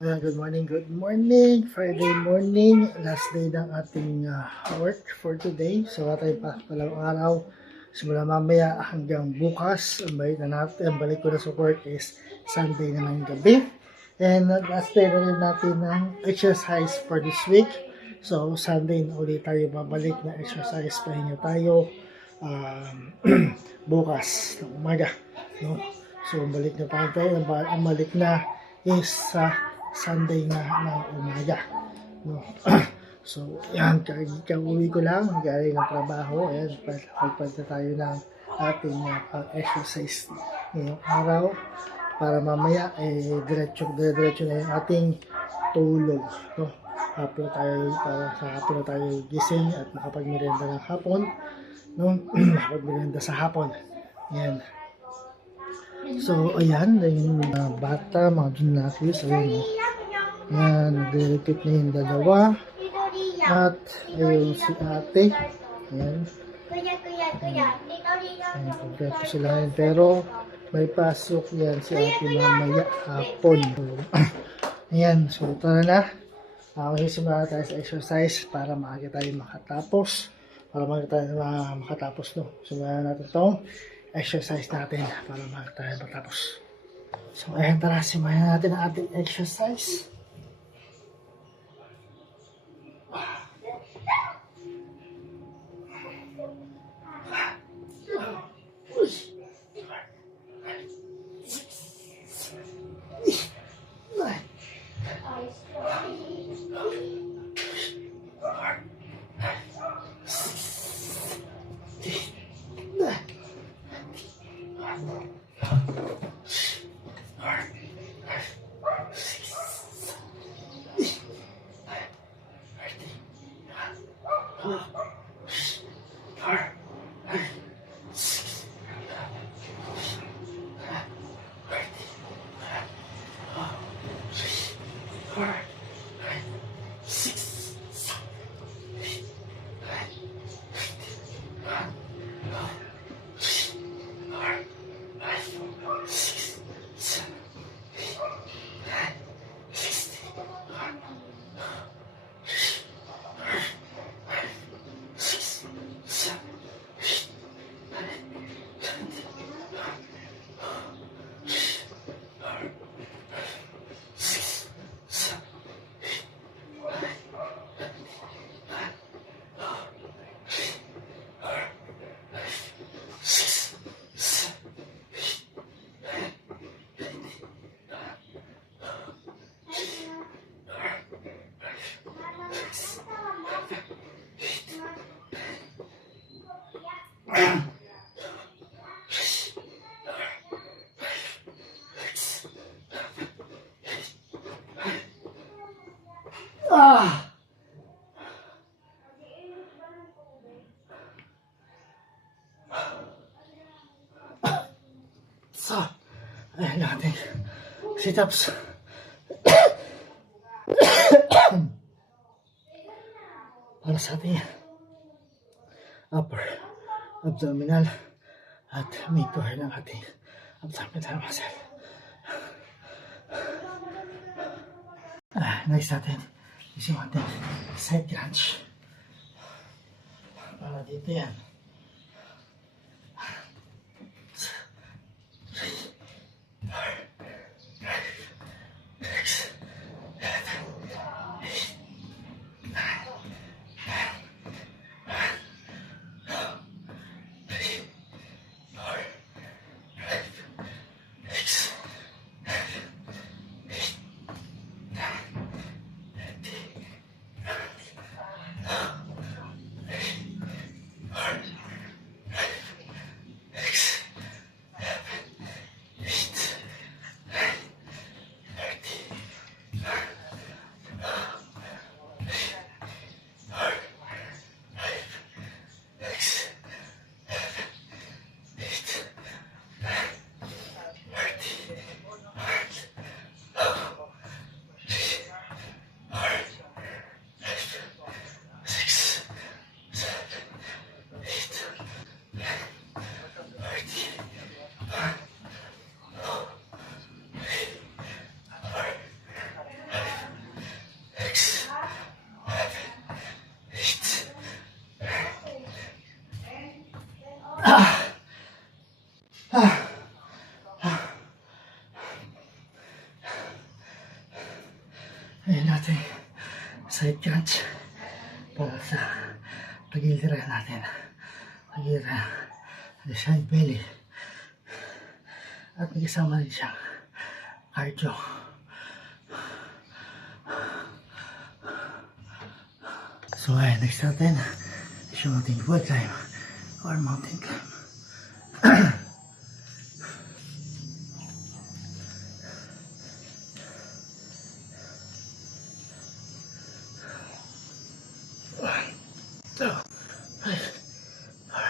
Good morning, Friday morning, last day ng ating work for today. So, tayo pa palang araw, simula mamaya hanggang bukas. Ang balik ko na sa work is Sunday na ng gabi. And last day na rin natin ng exercise for this week. So, Sunday na ulit tayo babalik na exercise. Pahinga tayo bukas ng umaga. No? So, balik na tayo. Ang balik na is sa Sunday na ng umaga. No? So, yan, kauwi ko lang, galing ng trabaho, ayan, magpunta tayo ng ating exercise ngayong araw para mamaya, diretso na yung ating tulog. No? Hapon tayo, para sa hapon na tayo gising at makapagmerienda ng hapon. No? Makapagmerienda sa hapon. Yan. So, ayan, yung bata, mga junakis, ayan, yan, nag-repeat na yung dalawa. At, ayun, si ate. Ayan. Ayan, kompleto sila ngayon. Pero, may pasok yan si ate mamaya hapon. Ayan, so, tara na. Magsisimula tayo sa exercise para maaga tayo makatapos. Para maaga tayo makatapos, no. Simulan natin itong exercise natin para maaga tayo makatapos. So, ayan, tara, simulan natin ang ating exercise. So, ayan natin. Sit-ups. Para sa ating upper abdominal at mid-core ng ating abdominal muscle. Next natin is yung ating side crunch. Para dito yan. Ayan natin, side crunch para sa tagilira natin. Tagilira, the side belly. At may kasama rin siyang cardio. So ayan, next natin is yung ating wall climb or mountain climb. So, 5, 4,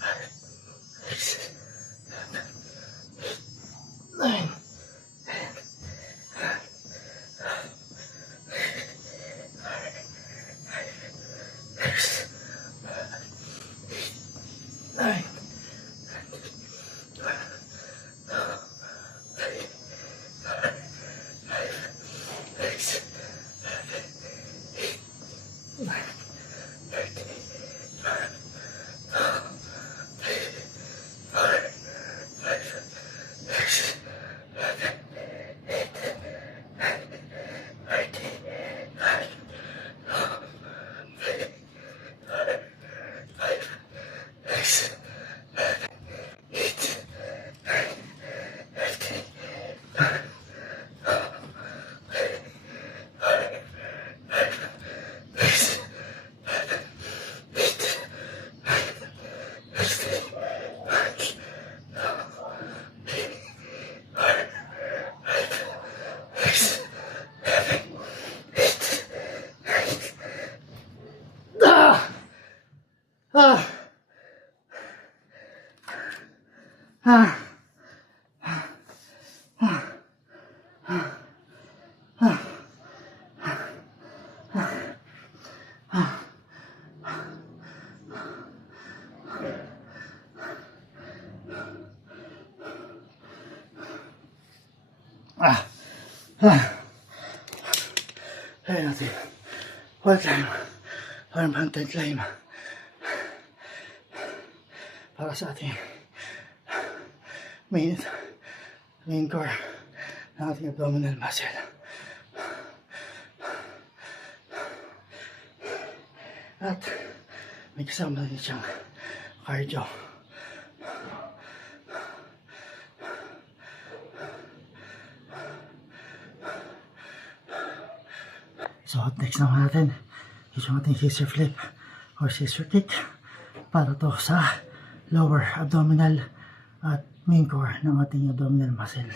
5, 6, 7, 8, 9, 9, Ayan natin, wall climb or mountain climb para sa ating main core ng ating abdominal muscle. At may kasama rin siyang cardio. So next naman natin is yung ating scissor flip or scissor kick para to sa lower abdominal at main core ng ating abdominal muscle.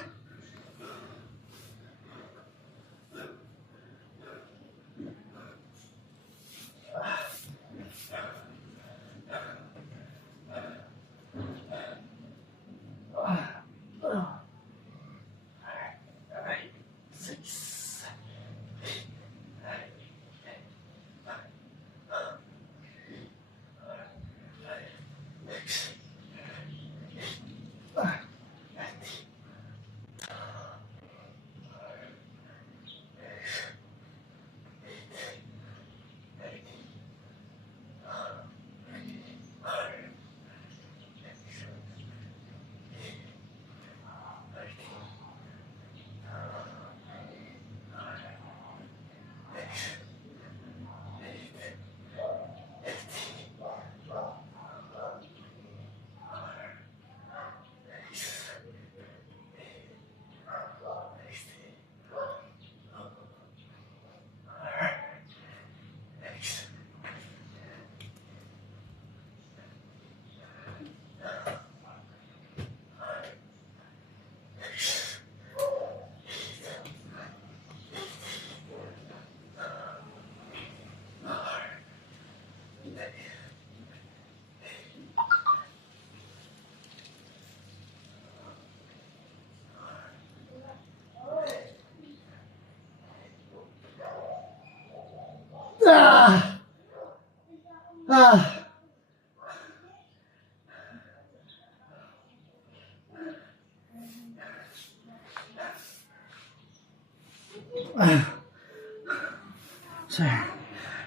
So,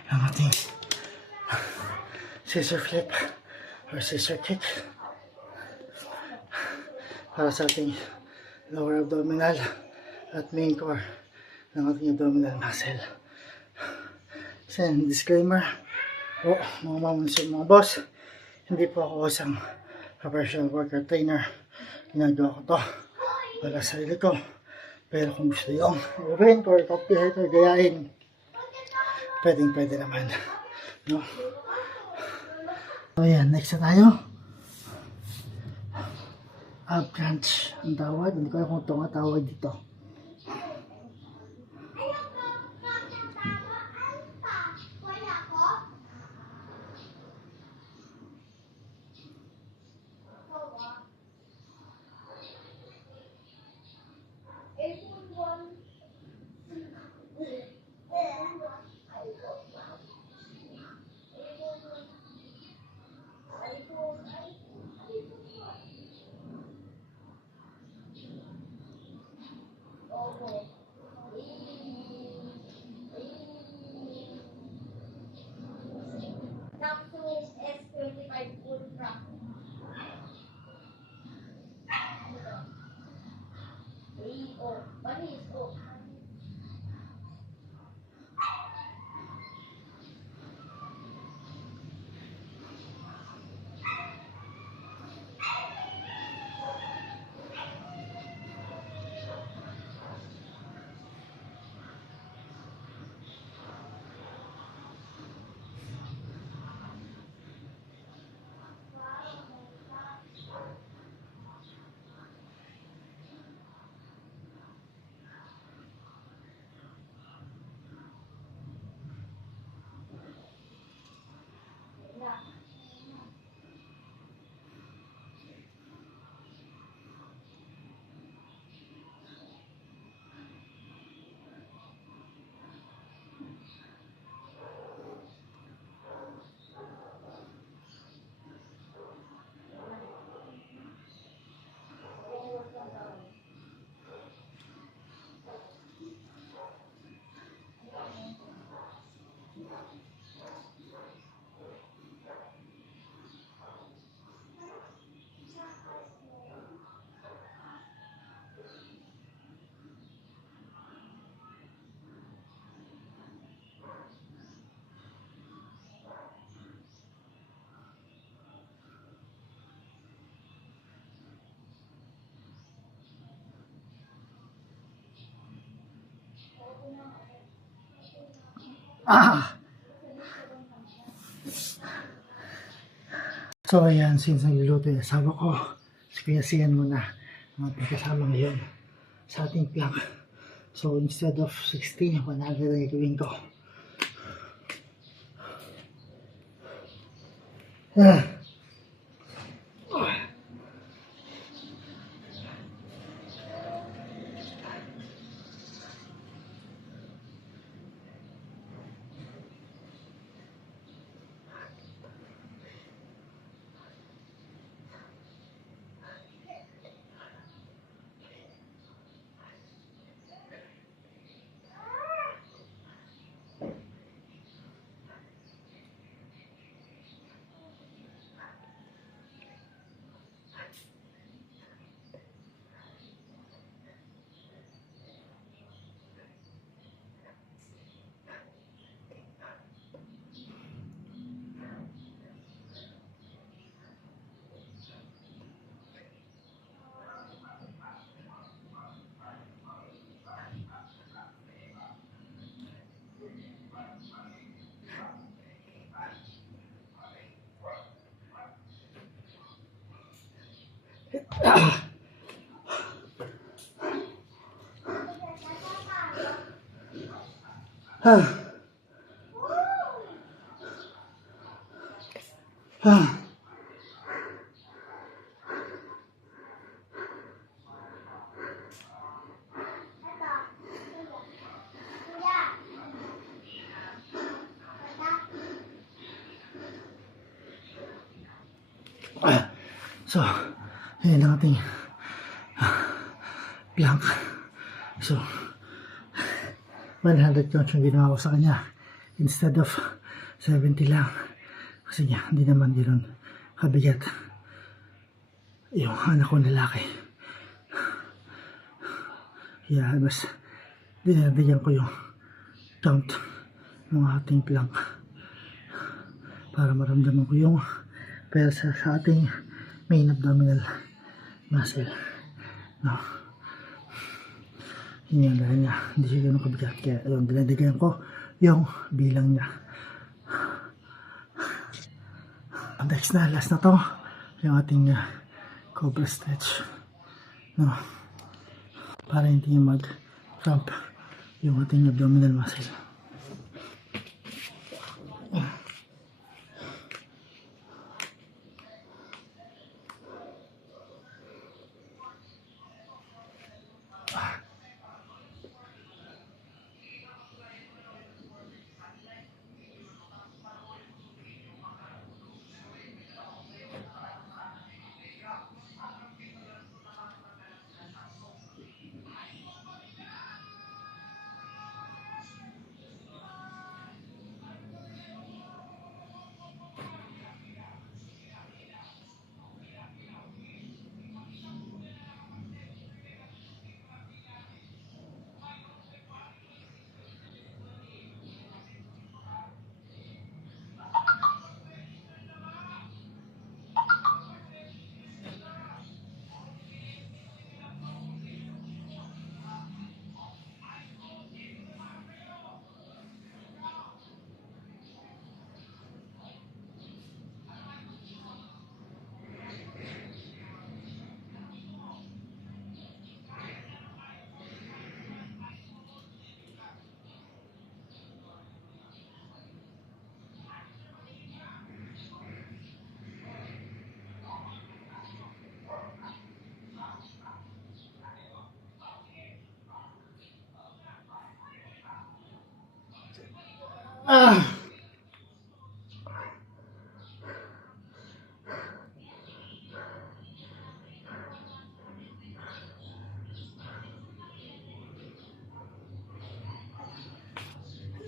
ang ating scissor flip or scissor kick para sa ating lower abdominal at main core ng ating abdominal muscle. So, disclaimer po, mga mamansin, mga boss, hindi po ako isang professional workout trainer. Ginagawa ko to para sa sarili ko. Pero kung gusto yung i-rent or copyright or gayahin, pwede naman. No? So, yan. Next na tayo. Ab crunch ang tawag. Hindi ko alam kung ito nga tawag dito. Samsung S25 Ultra. Banis, So, ayan, since nagluluto yung asawa ko, siyan muna ang ating kasama ngayon sa ating plank. So, instead of 60, 100 ang gagawin ko. So, ayan ang ating plank. So, 100 counts yung ginawa ko sa kanya instead of 70 lang. Kasi niya, hindi naman ganoon kabigat yung anak ko lalaki. Yeah, mas dinadigan ko yung count ng ating plank para maramdaman ko yung pwersa sa ating main abdominal muscle. No. Yun yung dahil niya, hindi siya ganun kabigat. Kaya ayun, dinadigan ko yung bilang niya. Next na, last na to, yung ating cobra stretch. No. Para hindi niya mag-cramp yung ating abdominal muscle.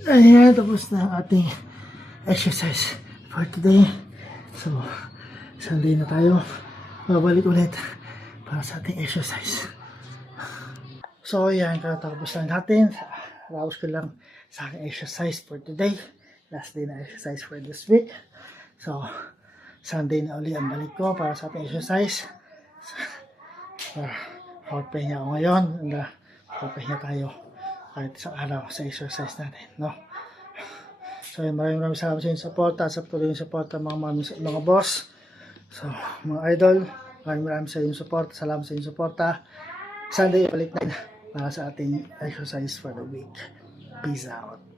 Ayan, tapos na ang ating exercise for today. So, Sunday na tayo. Babalik ulit para sa ating exercise. So, ayan, katapos lang natin. Raos ko lang sa aking exercise for today. Last day na exercise for this week. So, Sunday na uli ang balik ko para sa ating exercise. Papahinga ako ngayon. Papahinga tayo kahit sa araw sa exercise natin, no? So, maraming salamat sa inyong support. Sa patuloy yung support ng mga boss. So, mga idol, maraming sa inyong support. Salamat sa inyong support. Sunday, balik na para sa ating exercise for the week. Peace out.